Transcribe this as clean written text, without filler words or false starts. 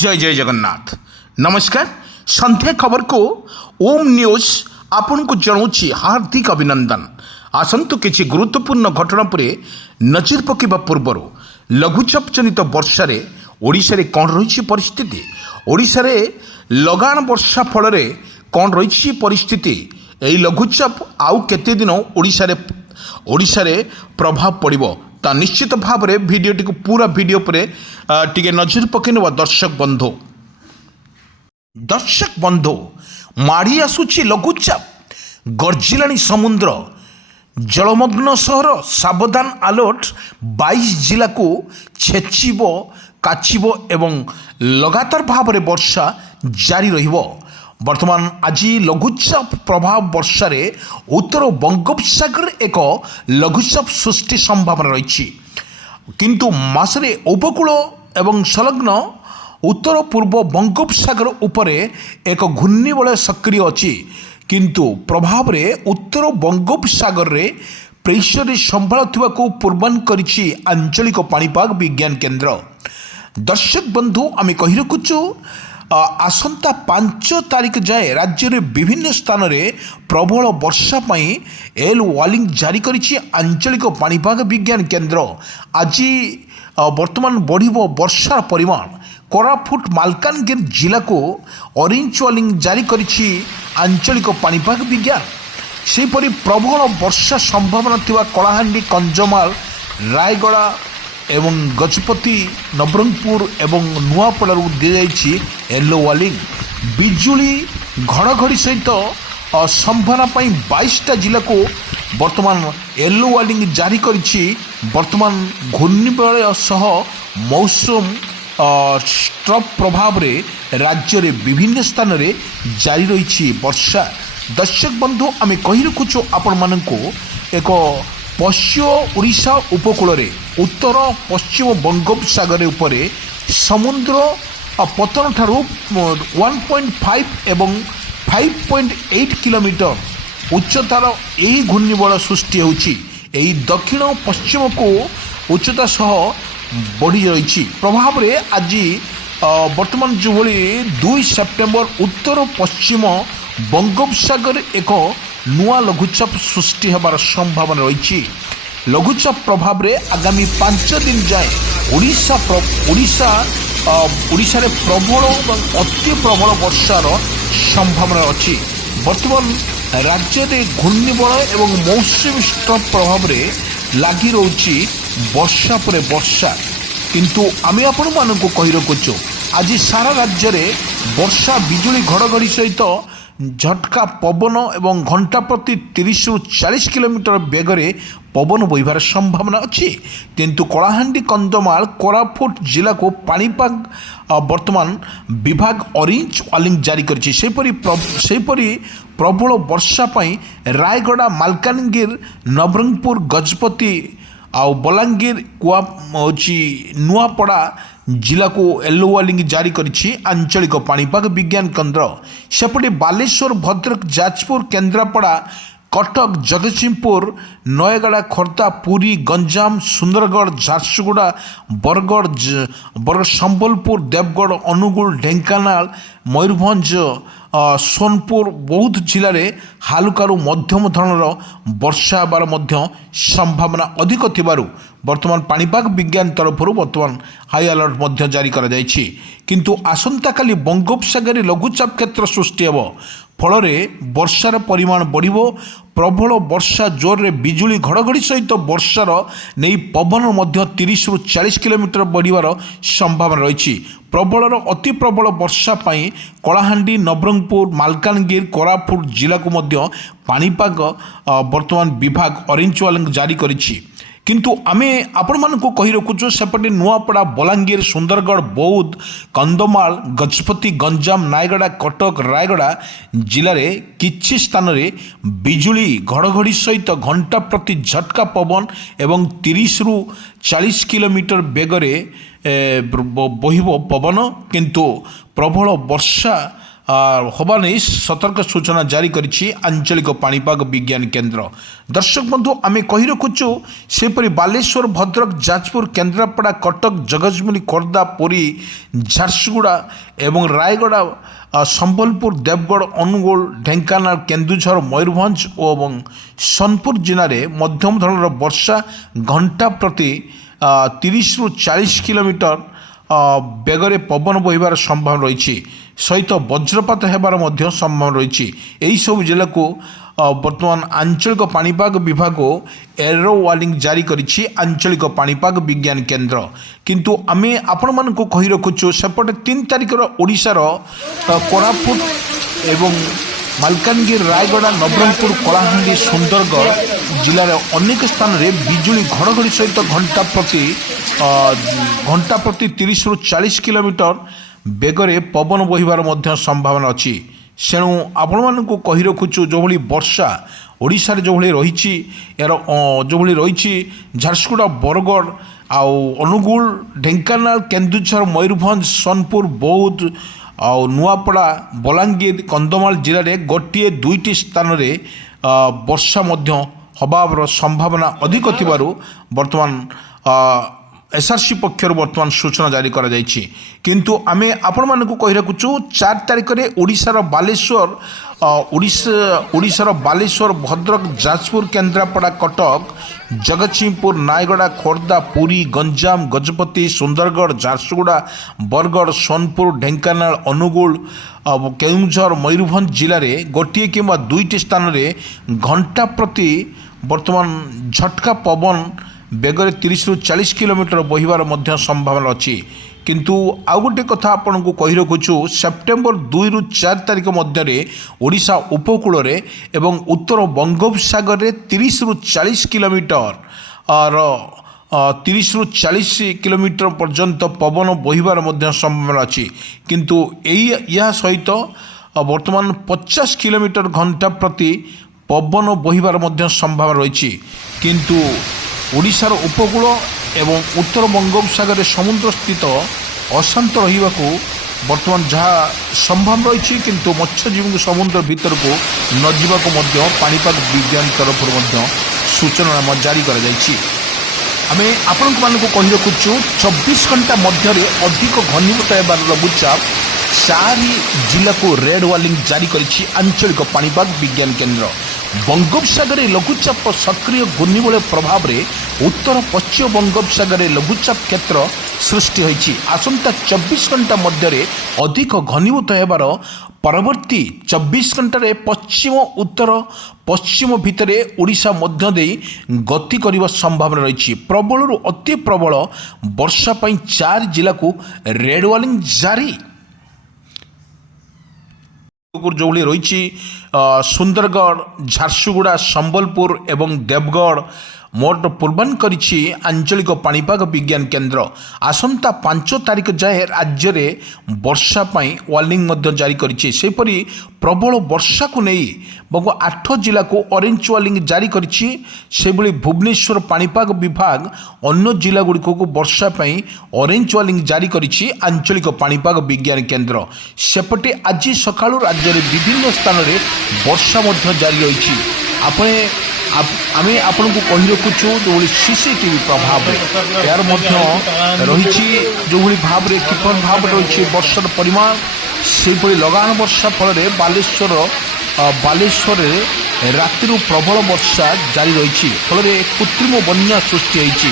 जय जय जगन्नाथ। नमस्कार। संध्या खबर को ओम न्यूज आपन को जनाऊँगी हार्दिक अभिनंदन। आसतु किसी गुरुत्वपूर्ण घटना पर नजर पकड़ा पूर्व लघुचाप जनित वर्षा ओडिशा रे कौन रही परिस्थिति, ओडिशा रे लगाण वर्षा फल कौन रही परिस्थिति, यही लघुचाप आउ केते दिन ओडिशा रे प्रभाव पड़िबो ता निश्चित भाव में भिडियोटी को पूरा भिडियो पर टिके नजर पकईन। दर्शक बंधु माड़ी आसुची लघुचाप, गर्जिलाणी समुद्र, जलमग्न सहर सावधान अलर्ट 22 जिला को छेचिब काचिब एवं लगातार भाव में वर्षा जारी रहिबो। वर्तमान आज लघुचाप प्रभाव वर्षा रे उत्तर बंगोपसागर एक लघुचाप सृष्टि संभावना रही, किंतु मासरे उपकूल एवं संलग्न उत्तर पूर्व बंगोपसागर उपरे एक घूर्णिबलय सक्रिय अछि, किंतु प्रभाव रे उत्तर बंगोपसागर रे प्रेशर संभाळुवा को पूर्वान करिछि आंचलिक पाणीपाग विज्ञान केन्द्र। दर्शक बंधु आमे कहि रखुछु आसंता 5 तारिख जाए राज्य रे विभिन्न स्थान रे प्रबल वर्षा पाई एल वार्निंग जारी करिछि आंचलिक पाणीपाग विज्ञान केन्द्र। आज वर्तमान बढ़िबो वर्षार परिमाण। कोरापुट मालकानगिरी जिला को ऑरेंज वार्निंग जारी करिछि आंचलिक पाणीपाग विज्ञान। सेपरि प्रबल वर्षा संभावना थिबा कलाहांडी, कंजमाल, रायगड़ा एवं गजपति, नवरंगपुर एवं नुआपड़ारू दी जाइछि येलो वार्निंग। बिजुली घड़घड़ी सहित संभावना 22टा जिला को वर्तमान येलो वार्निंग जारी करिछि। वर्तमान घूर्णिबलय सह मौसम स्ट्रप प्रभाव रे राज्य रे विभिन्न स्थान रे जारी रही वर्षा। दर्शक बंधु आमे कहि रखुछु आपण मानकु एक पश्चिम ओडिशा उपकूल रे उत्तर पश्चिम बंगोपसागर उपरे समुद्र पतन ठारू 1.5 एवं 5.8 किलोमीटर उच्चतार यही घूर्णिबलय सृष्टि होछि। यही दक्षिण पश्चिम को उच्चता सह बढ़ी रही प्रभाव रे आज वर्तमान जो भली 2 सेप्टेम्बर उत्तर पश्चिम बंगोपसागर एक नुआ लघुचाप सृष्टि होबार संभावना रही। लघुचाप प्रभाव रे आगामी 5 दिन जाए ओडिशा रे प्रबल और अति प्रबल वर्षार संभावना अच्छी। वर्तमान राज्य रे घूर्णिबलय एवं मौसमी स्ट्रप प्रभाव रे लगी रही वर्षा पर वर्षा, किंतु आमे आपण मानकु कहि रखुछु आज सारा राज्य रे वर्षा बिजुली घड़घड़ी सहित झटका पवन एवं घंटा प्रति 30 ରୁ 40 किलोमीटर बेगरे पवन बहिबार संभावना अच्छी। किंतु कलाहांडी, कंधमाल, कोरापुट जिला को पाणीपाग वर्तमान विभाग ऑरेंज वार्निंग जारी करिछि। सेपरि प्रबल वर्षा पाई रायगड़ा, मालकानगिरी, नवरंगपुर, गजपति आउ बलांगीर नुआपड़ा जिला को येलो वार्निंग जारी करिछि आंचलिक पाणीपाग विज्ञान केन्द्र। सेपटे बालेश्वर, भद्रक, जाजपुर, केन्द्रापड़ा, कटक, जगतसिंहपुर, नयगड़ा, खोर्धा, पुरी, गंजाम, सुंदरगढ़, झारसुगुड़ा, बरगड़, संबलपुर, देवगढ़, अनुगुल, ढेंकानाल, मयूरभंज, सोनपुर बौद्ध जिले में हालुकारु मध्यम धरणर वर्षा होबार संभावना अधिक थिबारु वर्तमान पाणीपाग विज्ञान तरफ वर्तमान हाई अलर्ट जारी करा जायछि। किंतु आसंता काली बंगोपसागर लघुचाप क्षेत्र सृष्टि हेबो, फल वर्षार परिमाण बढ़िबो। प्रबल वर्षा जोर रे बिजुली घड़घड़ी सहित वर्षार नहीं पवन 30 ରୁ 40 किलोमीटर बढ़िबार संभावना रही। प्रबलर अति प्रबल वर्षा पाई कलाहांडी, नवरंगपुर, मालकानगिरी, कोरापुट जिला को मध्य पाणीपाग वर्तमान विभाग ऑरेंज वार्निंग जारी करिछि। किंतु आमे आपण मानकु कहि रखुछु सेपटे नुआपड़ा, बलांगीर, सुंदरगढ़, बौद्ध, कंधमाल, गजपति, गंजाम, नायगड़ा, कटक, रायगड़ा जिले में किछि स्थान रे बिजुली घड़घड़ी सहित घंटा प्रति झटका पवन एवं 30 ରୁ 40 किलोमीटर बेगरे बहिबो पवन, किंतु प्रबल वर्षा হবা নেই সতর্ক সূচনা জারি করেছি আঞ্চলিক পাণিপাগ বিজ্ঞান কেন্দ্র। দর্শক বন্ধু আমি কহি রাখুছু সেপরি বালেশ্বর ভদ্রক যাজপুর কেন্দ্রাপড়া কটক জগতজমুনি খোর্ধা পুরী ঝারସୁগুড়া এবং রায়গড়া সম্বলপুর দেবগড় অনুগুল ঢেঙ্কানাল কেন্দুঝর ময়ূরভঞ্জ এবং সোনপুর জেলায় মধ্যম ধরনের বর্ষা ঘণ্টা প্রতি 30 ରୁ 40 কিলোমিটর বেগরে পবন বহিবার সম্ভাবনা রয়েছে, সহিত বজ্রপাত হেবার মধ্য সম্ভাবনা রয়েছে। এইসব জেলাকে বর্তমান আঞ্চলিক পাণিপাগ বিভাগ এরো ওয়ার্নিং জারি করেছি আঞ্চলিক পাণিপাগ বিজ্ঞান কেন্দ্র। কিন্তু আমি আপনার কহি রাখুছু সেপটে 3 তারিখর ওড়িশার কোরাপুট এবং মালকানগিরি রায়গড়া নবরঙ্গপুর কলাহাଣ୍ଡି সুন্দরগড় জেলার অনেক স্থাନରେ বিজুଳି ঘড়ঘড়ি সহিত ঘণ্টা প্রতি 30 ରୁ 40 কিলোমিটর বেগরে পবন বহিবার মধ্য সম্ভাবনা অছি। সেণু আপনার কহি রাখুছু যেভাবে বর্ষা ওড়িশার যেভাবে রয়েছে এর যেভাবে রয়েছে ঝারସୁগুড়া বরগড় আউ অনুগুল ঢেঙ্কানাল কেন্দুঝর ময়ূরভঞ্জ সোনপুর বৌদ্ধ ଆଉ ନୂଆପଡ଼ା ବଲାଙ୍ଗୀର କନ୍ଧମାଳ ଜିଲ୍ଲାରେ ଗୋଟିଏ 2ଟି ସ୍ଥାନରେ ବର୍ଷା ମଧ୍ୟ ହେବାର ସମ୍ଭାବନା ଅଧିକ ଥିବାରୁ ବର୍ତ୍ତମାନ ଏସ୍ଆର୍ସି ପକ୍ଷରୁ ବର୍ତ୍ତମାନ ସୂଚନା ଜାରି କରାଯାଇଛି। କିନ୍ତୁ ଆମେ ଆପଣମାନଙ୍କୁ କହି ରଖୁଛୁ 4 ତାରିଖରେ ଓଡ଼ିଶାର ବାଲେଶ୍ୱର ଭଦ୍ରକ ଯାଜପୁର କେନ୍ଦ୍ରାପଡ଼ା କଟକ ଜଗତସିଂହପୁର ନୟାଗଡ଼ ଖୋର୍ଦ୍ଧା ପୁରୀ ଗଞ୍ଜାମ ଗଜପତି ସୁନ୍ଦରଗଡ଼ ଝାରସୁଗୁଡ଼ା ବରଗଡ଼ ସୋନପୁର ଢେଙ୍କାନାଳ ଅନୁଗୁଳ କେନ୍ଦୁଝର ମୟୂରଭଞ୍ଜ ଜିଲ୍ଲାରେ ଗୋଟିଏ କିମ୍ବା 2ଟି ସ୍ଥାନରେ ଘଣ୍ଟା ପ୍ରତି ବର୍ତ୍ତମାନ ଝଟକା ପବନ ବେଗରେ 30 ରୁ 40 କିଲୋମିଟର ବହିବାର ମଧ୍ୟ ସମ୍ଭାବନା ଅଛି। କିନ୍ତୁ ଆଉ ଗୋଟିଏ କଥା ଆପଣଙ୍କୁ କହି ରଖୁଛୁ ସେପ୍ଟେମ୍ବର 2 ରୁ 4 ତାରିଖ ମଧ୍ୟରେ ଓଡ଼ିଶା ଉପକୂଳରେ ଏବଂ ଉତ୍ତର ବଙ୍ଗୋପସାଗରରେ 30 ରୁ 40 କିଲୋମିଟର 30 ରୁ 40 କିଲୋମିଟର ପର୍ଯ୍ୟନ୍ତ ପବନ ବହିବାର ମଧ୍ୟ ସମ୍ଭାବନା ଅଛି। କିନ୍ତୁ ଏହା ସହିତ ବର୍ତ୍ତମାନ 50 କିଲୋମିଟର ଘଣ୍ଟା ପ୍ରତି ପବନ ବହିବାର ମଧ୍ୟ ସମ୍ଭାବନା ରହିଛି। କିନ୍ତୁ ଓଡ଼ିଶାର ଉପକୂଳ ଏବଂ ଉତ୍ତର ବଙ୍ଗୋପସାଗରରେ ସମୁଦ୍ରସ୍ଥିତ ଅଶାନ୍ତ ରହିବାକୁ ବର୍ତ୍ତମାନ ଯାହା ସମ୍ଭାବନା ରହିଛି, କିନ୍ତୁ ମତ୍ସ୍ୟଜୀବୀଙ୍କୁ ସମୁଦ୍ର ଭିତରକୁ ନ ଯିବାକୁ ମଧ୍ୟ ପାଣିପାଗ ବିଜ୍ଞାନ ତରଫରୁ ମଧ୍ୟ ସୂଚନା ଜାରି କରାଯାଇଛି। ଆମେ ଆପଣମାନଙ୍କୁ କହି ରଖୁଛୁ 24 ଘଣ୍ଟା ମଧ୍ୟରେ ଅଧିକ ଘନୀଭୂତ ହେବାର ଲଘୁଚାପ 4 ଜିଲ୍ଲାକୁ ରେଡ୍ ୱାର୍ନିଂ ଜାରି କରିଛି ଆଞ୍ଚଳିକ ପାଣିପାଗ ବିଜ୍ଞାନ କେନ୍ଦ୍ର। ବଙ୍ଗୋପସାଗରରେ ଲଘୁଚାପ ସକ୍ରିୟ ଘୂର୍ଣ୍ଣିବଳୟ ପ୍ରଭାବରେ ଉତ୍ତର ପଶ୍ଚିମ ବଙ୍ଗୋପସାଗରରେ ଲଘୁଚାପ କ୍ଷେତ୍ର ସୃଷ୍ଟି ହୋଇଛି। ଆସନ୍ତା 24 ଘଣ୍ଟା ମଧ୍ୟରେ ଅଧିକ ଘନୀଭୂତ ହେବାର ପରବର୍ତ୍ତୀ 24 ଘଣ୍ଟାରେ ପଶ୍ଚିମ ଉତ୍ତର ପଶ୍ଚିମ ଭିତରେ ଓଡ଼ିଶା ମଧ୍ୟ ଦେଇ ଗତି କରିବା ସମ୍ଭାବନା ରହିଛି। ପ୍ରବଳରୁ ଅତି ପ୍ରବଳ ବର୍ଷା ପାଇଁ 4 ଜିଲ୍ଲାକୁ ରେଡ୍ ୱାର୍ନିଂ ଜାରି। যেগুলি রয়েছে সুন্দরগড় ঝারসুগুড়া সম্বলপুর এবং দেবগড় মোট পূর্বান করেছি আঞ্চলিক পাণিপাগ বিজ্ঞান কেন্দ্র। আসন্তা 5 তারিখ যায় রাজ্যে বর্ষা পাই ওয়ার্নিং জারি করেছে। সেপরি প্রবল বর্ষাকু নেই বহু 8 জেলাকে অরেঞ্জ ওয়ার্নিং জারি করেছি। সেভাবে ভুবনেশ্বর পাণিপাগ বিভাগ অন্য জেলাগুড়ি বর্ষা পাই অরেঞ্জ ওয়ার্নিং জারি করেছি আঞ্চলিক পাণিপাগ বিজ্ঞান কেন্দ্র। সেপটে আজ সকাল রাজ্যের বিভিন্ন স্থাନରେ বর্ষা জারি রয়েছে। আমি আপনার কহি রাখুছু যেভাবে সিসিটিভি প্রভাবে এর মধ্যে রয়েছে যেভাবে ভাবে কিপর ভাবে রয়েছে বর্ষার পরিমাণ, সেইভাবে লগাণ বর্ষা ফলে বালেশ্বরে রাত্রি প্রবল বর্ষা জারি রয়েছে, ফলে কৃত্রিম বন্যা সৃষ্টি হয়েছে।